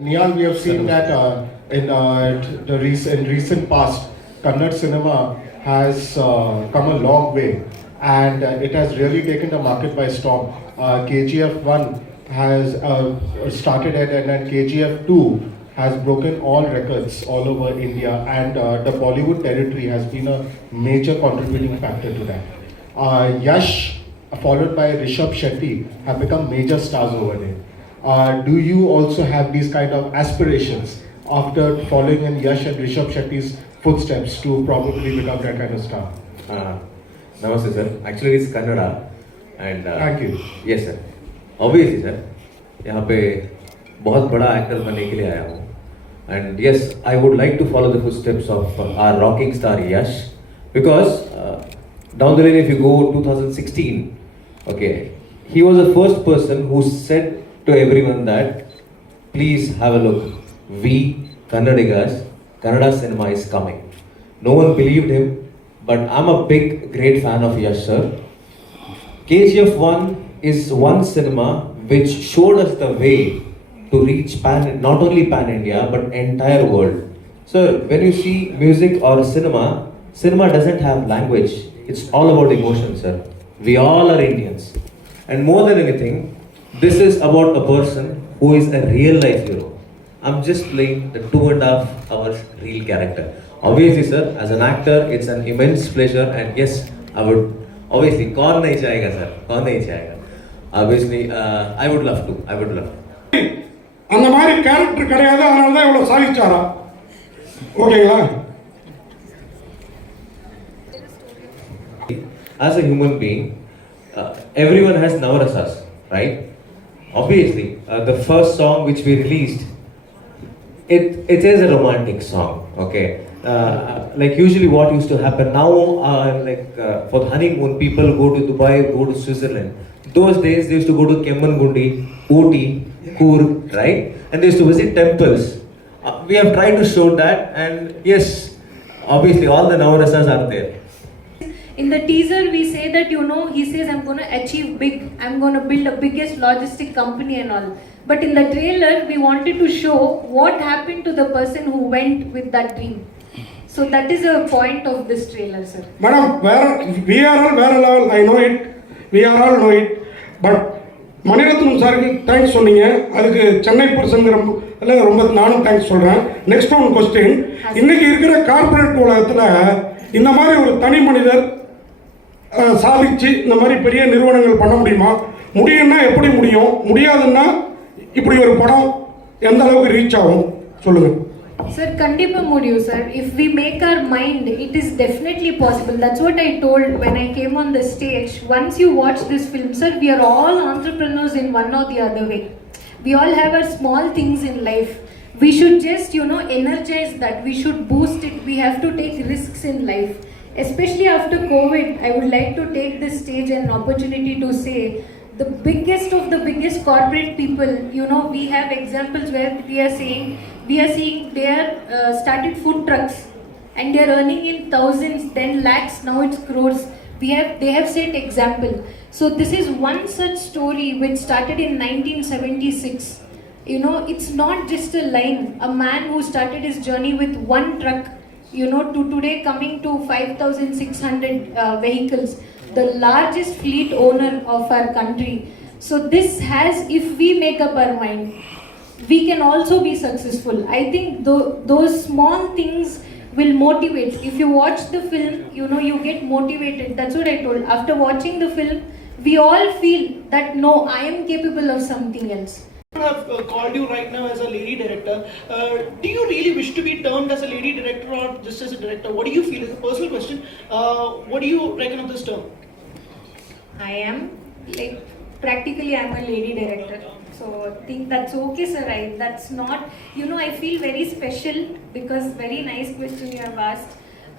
Niyal, we have seen that in recent past, Kannada cinema has come a long way, and it has really taken the market by storm. KGF 1 has started it, and then KGF 2 has broken all records all over India, and the Bollywood territory has been a major contributing factor to that. Yash, followed by Rishabh Shetty, have become major stars over there. Do you also have these kind of aspirations after following in Yash and Rishabh Shetty's footsteps to probably become that kind of star? Namaste sir. Actually it's Kannada and Thank you. Yes sir. Obviously sir. यहाँ पे बहुत बड़ा actor बनने के लिए आया हूँ. And yes, I would like to follow the footsteps of our rocking star Yash because down the lane if you go 2016, okay, he was the first person who said to everyone that please have a look. We Kannadigas, Kannada cinema is coming. No one believed him, but I'm a great fan of Yash sir. KGF 1 is one cinema which showed us the way to reach not only pan India but entire world. So when you see music or cinema, cinema doesn't have language. It's all about emotion, sir. We all are Indians, and more than anything, this is about a person who is a real life hero. I'm just playing the 2.5 hours real character. Obviously, sir, as an actor, it's an immense pleasure, and yes, I would obviously. कौन नहीं चाहेगा, sir? कौन नहीं चाहेगा? Obviously, I would love to. I would love to. அந்த மாதிரி character கிடையாது, அதனால தான் இவ்வளவு சாதிச்சாரா? ஓகேங்களா? As a human being, everyone has navarasas, right? Obviously, the first song which we released, it is a romantic song, okay? Like usually what used to happen now, for the honeymoon, people go to Dubai, go to Switzerland. Those days they used to go to Kemmangundi, Ooty, Coorg, right? And they used to visit temples. We have tried to show that, and yes, obviously all the navarasas are there. In the teaser, we say that, he says, I'm going to achieve big, I'm going to build the biggest logistic company and all. But in the trailer, we wanted to show what happened to the person who went with that dream. So that is a point of this trailer, sir. Madam, we are all very level, I know it. We are all know it. But Mani Ratnam சாருக்கு thanks சொன்னீங்க, அதுக்கு சென்னை பர்சன்கிற ரொம்ப நானும் thanks சொல்கிறேன். Next one question, இன்னைக்கு இருக்கிற corporate உலகத்தில் இந்த மாதிரி ஒரு தனி மனிதர் சாதிச்சு இந்த மாதிரி பெரிய நிறுவனங்கள் பண்ண முடியுமா? முடியும்னா எப்படி முடியும்? முடியாதுன்னா இப்படி ஒரு படம் எந்த அளவுக்கு ரீச் ஆகும் சொல்லுங்க. Sir, kandipa mudiyu sir. If we make our mind, it is definitely possible. That's what I told when I came on the stage. Once you watch this film, sir, we are all entrepreneurs in one or the other way. We all have our small things in life. We should just, energize that. We should boost it. We have to take risks in life. Especially after COVID, I would like to take this stage and opportunity to say, the biggest of the biggest corporate people, we have examples where we are seeing they are started food trucks and they are earning in thousands, then lakhs, now it's crores. They have set example. So this is one such story which started in 1976. It's not just a line. A man who started his journey with one truck, to today coming to 5,600 vehicles, the largest fleet owner of our country. So this has, if we make up our mind, we can also be successful. I think those small things will motivate. If you watch the film, you get motivated. That's what I told. After watching the film, we all feel that no, I am capable of something else. I have called you right now as a lady director. Do you really wish to be termed as a lady director or just as a director? What do you feel? It's a personal question. What do you reckon of this term? I am practically I'm a lady director. So I think that's okay, sir. That's not, I feel very special because very nice question you have asked.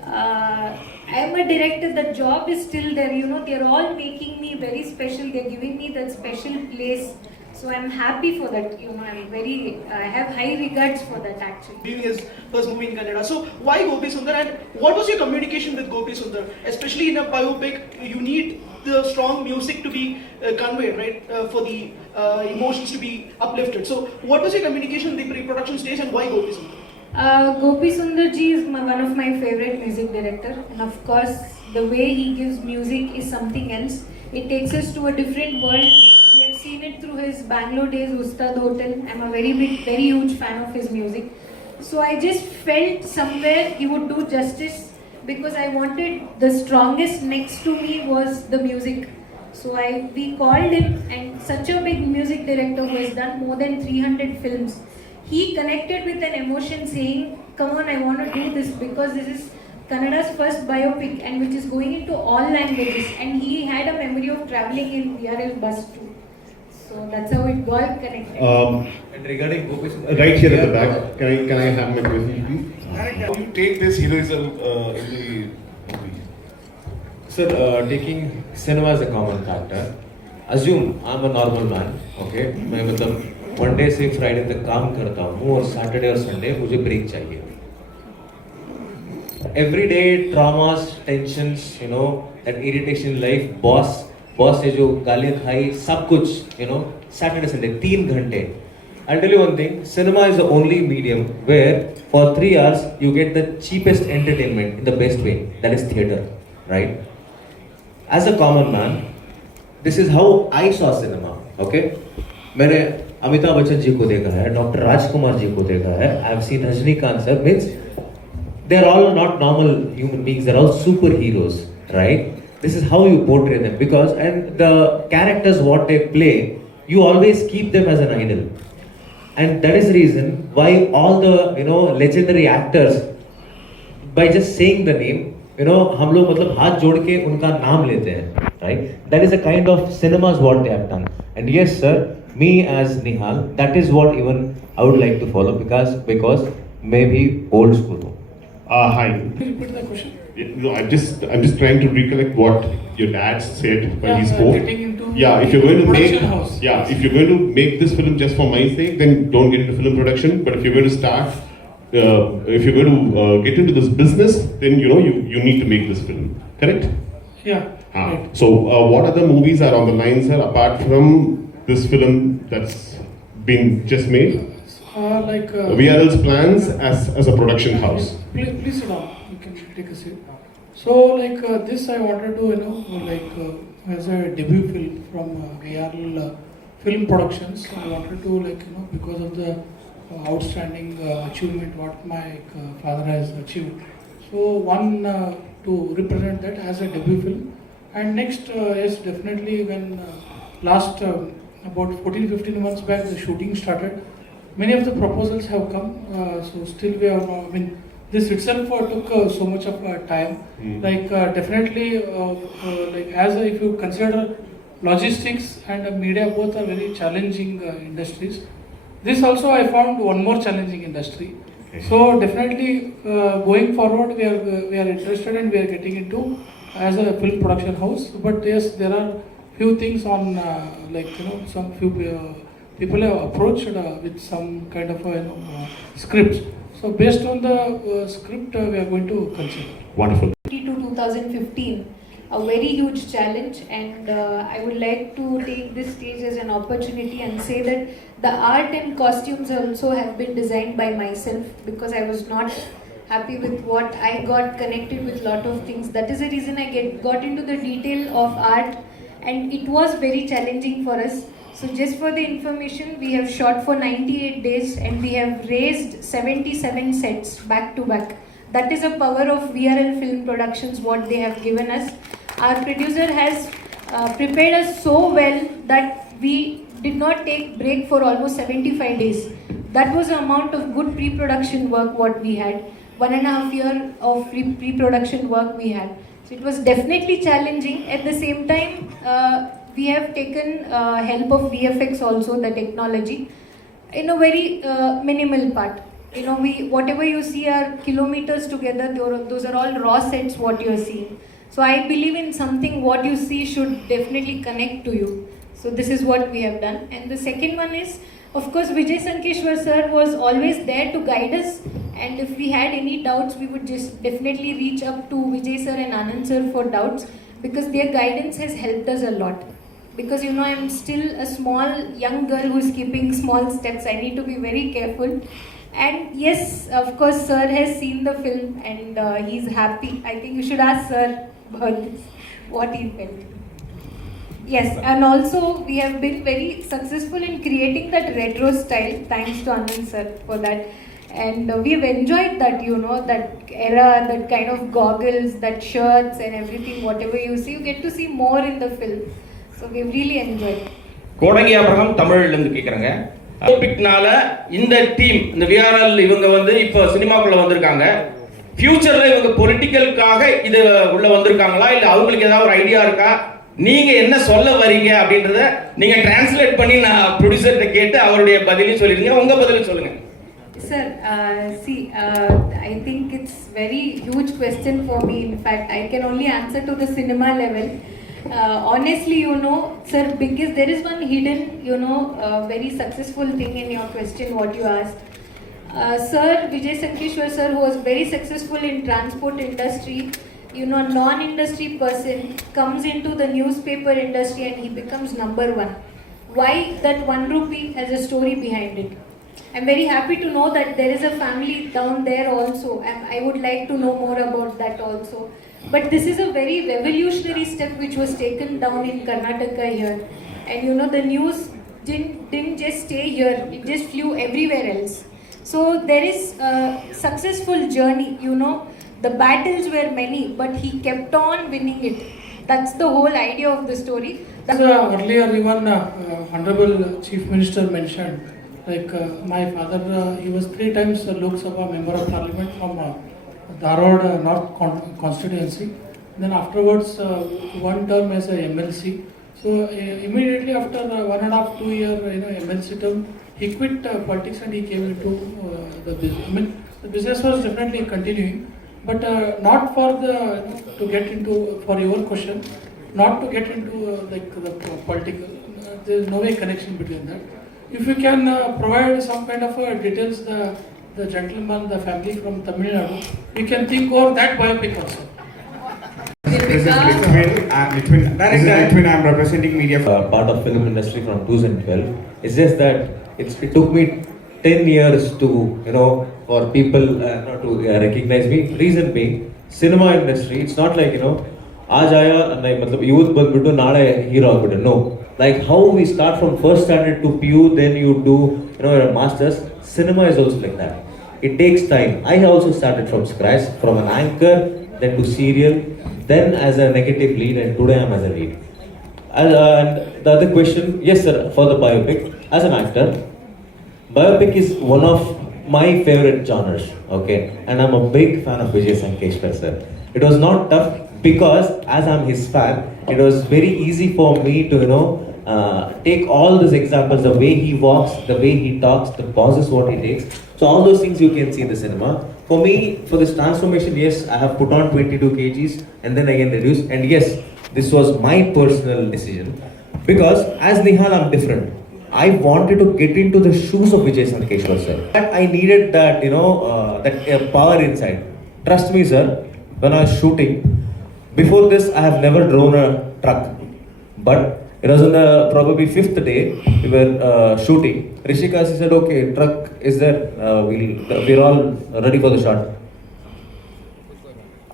I am a director, the job is still there, they're all making me very special, they're giving me that special place. So I'm happy for that, I have high regards for that actually. Being his first movie in Kannada. So why Gopi Sundar, and what was your communication with Gopi Sundar? Especially in a biopic, you need the strong music to be conveyed, right? For the emotions to be uplifted. So, what was your communication in the pre-production stage, and why Gopi Sundar? Gopi Sundarji is one of my favorite music director, and of course, the way he gives music is something else. It takes us to a different world. We have seen it through his Bangalore days, Ustad Hotel. I'm a very huge fan of his music. So I just felt somewhere he would do justice, because I wanted the strongest next to me was the music. So we called him, and such a big music director who has done more than 300 films. He connected with an emotion saying, come on, I want to do this because this is Kannada's first biopic and which is going into all languages. And he had a memory of traveling in VRL bus too. So that's how it got connected. And regarding Gopi Sundar, Right here at the back, can I have my question, please? How do you take this heroism in the movie? Sir, taking cinema as a common factor, assume I'm a normal man, okay? मैं मतलब Monday से Friday तक काम करता हूँ और Saturday और Sunday मुझे ब्रेक चाहिए. Every day traumas, tensions, you know, that irritation in life, boss ने जो गालियाँ खाई, सब कुछ, you know, Saturday, Sunday, 3 घंटे. I'll tell you one thing, cinema is the only medium where for 3 hours you get the cheapest entertainment in the best way, that is theatre, right? As a common man, this is how I saw cinema, okay? मैंने अमिताभ बच्चन जी को देखा है, doctor Rajkumar ji को देखा है, I have seen Rajinikanth sir, means they are all not normal human beings, they are all super heroes, right? This is how you portray them, because and the characters what they play, you always keep them as an idol, and that is the reason why all the, you know, legendary actors, by just saying the name, you know, हम लोग मतलब हाथ जोड़ के उनका नाम लेते हैं, right? That is a kind of cinemas what they have done, and yes sir, me as Nihal, that is what even I would like to follow, because maybe old school. Hi. Repeat the question. No, I'm just trying to recollect what your dad said when he spoke. Getting into If you're going to production house. if you're going to make this film just for my sake, then don't get into film production. But if you're going to start, if you're going to get into this business, then you know you need to make this film. Correct? Yeah. Right. So, what other movies are on the line, sir, apart from this film that's been just made? VRL's plans as a production house. Please sit down. You can take a seat. So, this I wanted to, as a debut film from VRL Film Productions, I wanted to, because of the outstanding achievement what my father has achieved. So, one to represent that as a debut film, and next is definitely when last about 14-15 months back the shooting started. Many of the proposals have come, so still we are. I mean, this itself took so much of time. Definitely, as if you consider logistics and media, both are very challenging industries. This also I found one more challenging industry. Okay. So definitely going forward, we are interested and we are getting into as a film production house. But yes, there are few things on some few. People have approached with some kind of scripts. So based on the script, we are going to consider. Wonderful. To 2015, a very huge challenge, and I would like to take this stage as an opportunity and say that the art and costumes also have been designed by myself, because I was not happy with what I got connected with lot of things. That is the reason I got into the detail of art, and it was very challenging for us. So just for the information, we have shot for 98 days and we have raised 77 sets back to back. That is a power of VRL Film Productions, what they have given us. Our producer has prepared us so well that we did not take break for almost 75 days. That was the amount of good pre-production work what we had. 1.5 years of pre-production work we had. So it was definitely challenging. At the same time, we have taken help of VFX also, the technology, in a very minimal part. You know, whatever you see are kilometers together. Those are all raw sets what you are seeing. So I believe in something what you see should definitely connect to you. So this is what we have done. And the second one is, of course, Vijay Sankeshwar sir was always there to guide us. And if we had any doubts, we would just definitely reach up to Vijay sir and Anand sir for doubts. because their guidance has helped us a lot. Because you know, I'm still a small young girl who's keeping small steps. I need to be very careful. And yes, of course, sir has seen the film and he's happy. I think you should ask sir about this, what he felt. Yes, and also we have been very successful in creating that retro style. Thanks to Anand sir for that. And we have enjoyed that, you know, that era, that kind of goggles, that shirts and everything, whatever you see, you get to see more in the film. So we've really enjoyed. Kodangi Abraham தமிழ்லேருந்து கேட்குறேங்க. ஒலிம்பிக்னால இந்த team, இந்த VRL இவங்க வந்து இப்போ சினிமாக்குள்ள வந்திருக்காங்க. ஃபியூச்சரில் இவங்க பொலிட்டிக்கலுக்காக இது உள்ள வந்திருக்காங்களா, இல்லை அவங்களுக்கு ஏதாவது ஒரு ஐடியா இருக்கா, நீங்க என்ன சொல்ல வரீங்க அப்படின்றத நீங்க டிரான்ஸ்லேட் பண்ணி நான் ப்ரொடியூசர்கிட்ட கேட்டு அவருடைய பதிலையும் சொல்லிடுங்க, உங்க பதிலையும் சொல்லுங்க. Sir, I think it's very huge question for me. In fact, I can only answer to the cinema level. Honestly, you know, sir, because there is one hidden, you know, very successful thing in your question, what you asked. Sir, Vijayanand sir, who was very successful in transport industry, you know, non-industry person, comes into the newspaper industry and he becomes number one. Why? That 1 rupee has a story behind it. I'm very happy to know that there is a family down there also, and I would like to know more about that also. But this is a very revolutionary step which was taken down in Karnataka here. And you know, the news didn't just stay here, it just flew everywhere else. So there is a successful journey, you know. The battles were many, but he kept on winning it. That's the whole idea of the story. Earlier, even Honorable Chief Minister mentioned, like my father, he was 3 times Lok Sabha Member of Parliament from Dharwad North constituency. Then afterwards, 1 term as a MLC. So immediately after 1.5-2 year, you know, MLC term, he quit politics and he came into the business. I mean, the business was definitely continuing, but not for the to get into, for your question, not to get into like the political. There is no way connection between that. If you can provide some kind of details, the gentleman, the family from Tamil Nadu, you can think over that biopic also. This is between I'm representing media. Part of film industry from 2012. It's just that it took me 10 years to, you know, for people not to recognize me. Reason being, cinema industry, it's not like, you know, आज आया नहीं मतलब youth बंदबिट्टू नाले hero ಆಗ್ಬಿಟ್ಟು. No, like how we start from first standard to PU, then you do, you know, your masters. Cinema is also like that. It takes time. I also started from scratch, from an anchor, then to serial, then as a negative lead, and today I'm as a lead. And the other question, yes sir, for the biopic, as an actor, biopic is one of my favorite genres, okay, and I'm a big fan of Vijayanand sir. It was not tough because as I'm his fan, it was very easy for me to, you know, take all these examples, the way he walks, the way he talks, the pauses what he takes. So all those things you can see in the cinema. For me, for this transformation, yes, I have put on 22 kgs and then again reduced. And yes, this was my personal decision because as Nihal, I'm different. I wanted to get into the shoes of Vijayanand sir. But I needed that, you know, that power inside. Trust me, sir, when I was shooting, before this, I have never driven a truck. But it was on the probably 5th day, we were shooting. Rishika said, okay, truck is there, we're all ready for the shot.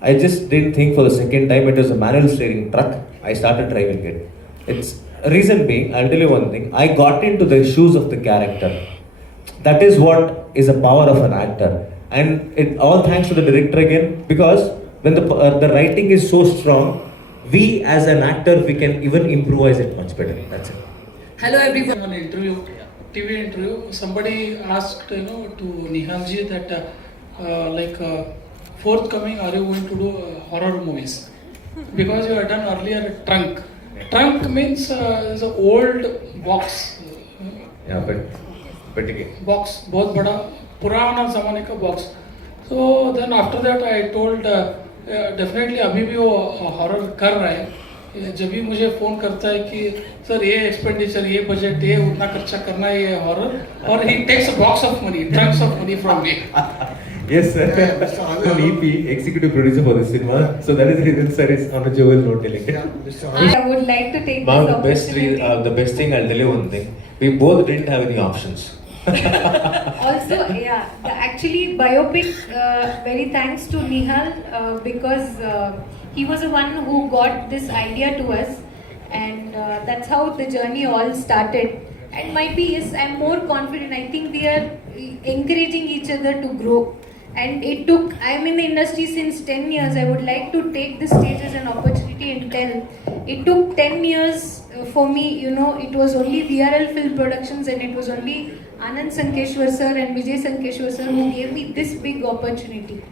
I just didn't think for the second time, it was a manual steering truck. I started driving it. It's reason being, I'll tell you one thing, I got into the shoes of the character. That is what is the power of an actor. And it all thanks to the director again, because when the writing is so strong, we as an actor, we can even improvise it much better. That's it. Hello everyone. On interview, TV interview, somebody asked, you know, to Nihalji that forthcoming, are you going to do horror movies? Because you have done earlier Trunk. Trunk means is an old box. Yeah, but Box, बहुत बड़ा पुराना ज़माने का box. So then after that I told definitely अभी भी वो horror कर रहा है. जब भी मुझे फ़ोन करता है कि सर ये एक्सपेंडिचर, ये बजट, ये उतना खर्चा करना है, ये हॉरर, और he takes a box of money, trunks of money from me. Yes, sir. I'm EP, executive producer for this cinema. So that is the reason, sir, is on a jovial note telling it. I would like to take Ma'am, this opportunity. the best thing, I'll tell you one thing. We both didn't have any options. Also, yeah, actually biopic, very thanks to Nihal, because he was the one who got this idea to us, and that's how the journey all started. And might be, yes, I'm more confident. I think we are encouraging each other to grow. And it took, I'm in the industry since 10 years. I would like to take this stage as an opportunity and tell. It took 10 years for me, you know, it was only VRL Film Productions, and it was only Anand Sankeshwar sir and Vijay Sankeshwar sir who gave me this big opportunity.